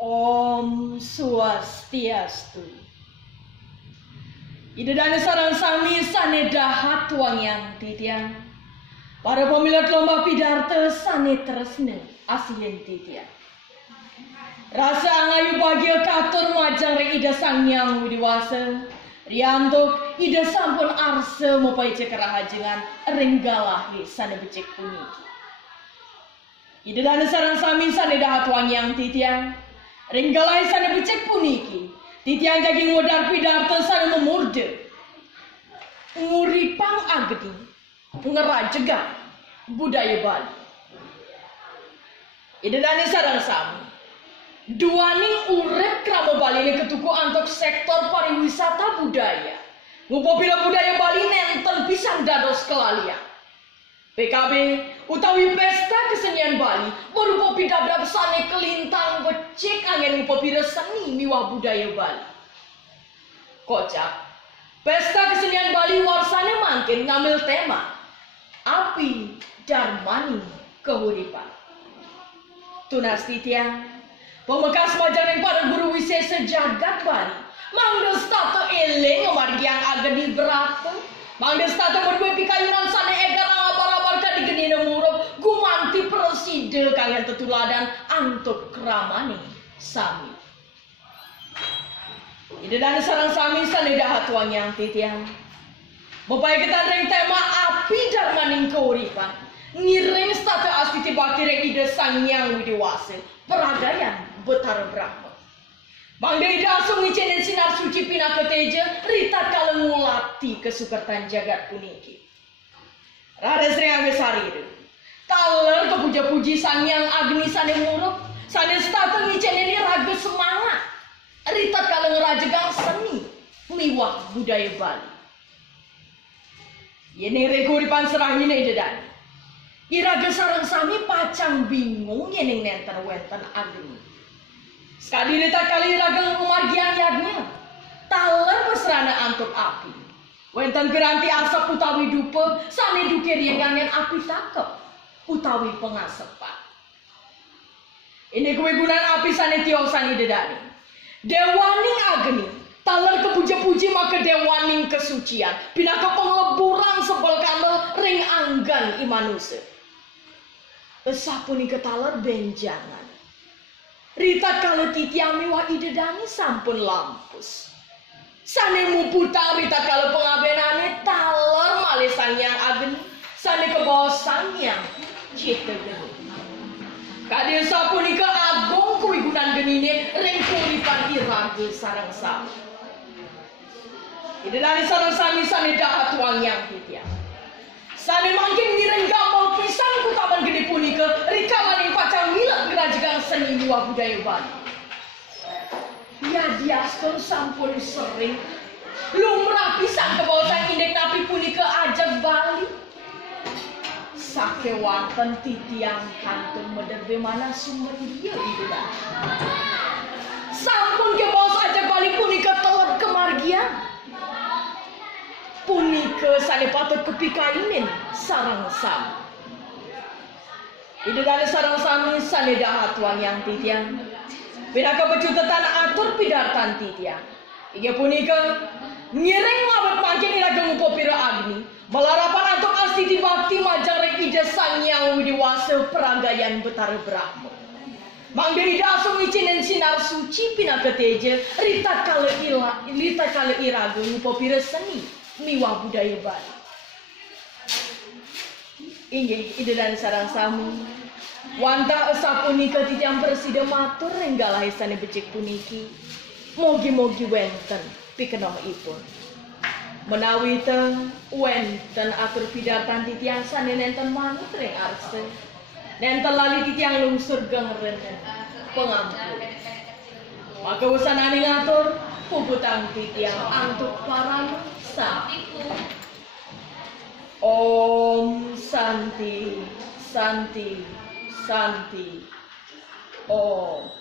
Om Swastiastu. Ida dana sarang sami sane dahat wangyang titiang. Para pemilat lomba pidarta sane tresne asien titiang. Rasa angayu bagia katur majang re ida sangyang widiwasa. Riantuk ida sampun arse mopai cekera hajengan renggalahi sane becek puniki. Ida dana sarang sami sane dahat wangyang titiang. Renggalahi sane becek puniki. Titiang jaging modar pidarta sane memurde. Nguripang agdi ngerajegan budaya Bali. Ida dani sarang sami. Duaning urep krama Bali ini ketuku antok sektor pariwisata budaya. Ngupopila budaya Bali nenten pisan dados kelalian. PKB utawi pesta kesenian Bali baru popi dabda sane kelintang becek angin ngupopila seni miwa budaya Bali. Kocak, pesta kesenian Bali warsane mangkin ngambil tema api darmani kehuripan. Tunas titiang pemekas majang yang pada guru wisesa jagat Bali mangdes tato eleng margiang agadi berata mangdes tato berdua pikayunan sane egar abar-abar ka digenina murup gumanti preside kangen tetuladan antuk keramane sami. Ida dan sarang sami sane dahat wangyang titiang. Bapak kita reng tema api darmaning keuripan. Ngiring stata astiti bakti reng ida sangyang widiwase. Peragayan betara Brahma. Mangda ida asung icenen sinar suci pinaka teja. Rita kala ngulati kesukertan jagat puniki. Rada sering ame sariru. Taler kepuja-puji sangyang agni sane murup. Sane stata ngicenen raga semangat. Rita kala ngerajegang seni miwah budaya Bali. Yene rekuripan serahine dedan. Iraga sarang sami pacang bingung yeneng nenten wenten agni. Sekali rita kali iraga ngumargian yadnya. Taler mesrana antuk api. Wenten geranti asap utawi dupe sane duke riengangen api takep utawi pengasepan. Ini kewegunan api sane tiosani dedani. Dewaning agni, taler kepuja-puji maka dewaning kesucian. Pinaka pengleburan sebel kamel ring anggan imanuse. Esapuni ketaler benjangan. Rita kala titiang mewah idedani sampun lampus. Sane muputa rita kala pengabenane taler malesan yang agni. Sane kebawasan yang cita geni. Kadir sapuni ke agung kuigunan genine ring kuripan iraga sarang sami. Ida dari sarang sami sane dahat wangyang titiang. Sane mangkin ngiring gampang pisang kutaban gede punika rikamaning pacang milat gerajegang seni buah budaya Bali. Ya diaskon sampun sering lumrah pisang kebawasan indek napi punika ajak Bali. Sake wanten titiang kantun mederbe mana sumber dia idulah. Sampun ke bos ajak Bali punika telat kemargian. Punika sane patut kepikainin sarang sami. Ida dana sarang sami sane dahat wangyang titiang. Pinaka becutetan atur pidartan titiang. Iga punika ngiring mabet mangkin iraga ngupopira agni. Melarapan antuk astiti bakti majang rek ida sangyang widiwasa peragayan betara Brahma. Mangda ida asung icinen sinar suci pinaka teja rita kala iraga ngupopira seni miwah budaya Bali. Inggih ida dan sarang sami. Wanta esapunika titiang presida matur renggalahi sane becik puniki. Mogi-mogi wenten pikenoh ipun. Menawi teng wenten atur pidartan titiang sane nenten manut ring arse. Nenten lali titiang lungsur gengren pengampun. Maka usanane ngatur puputang titiang antuk para sami. Om Santi Santi Santi Om.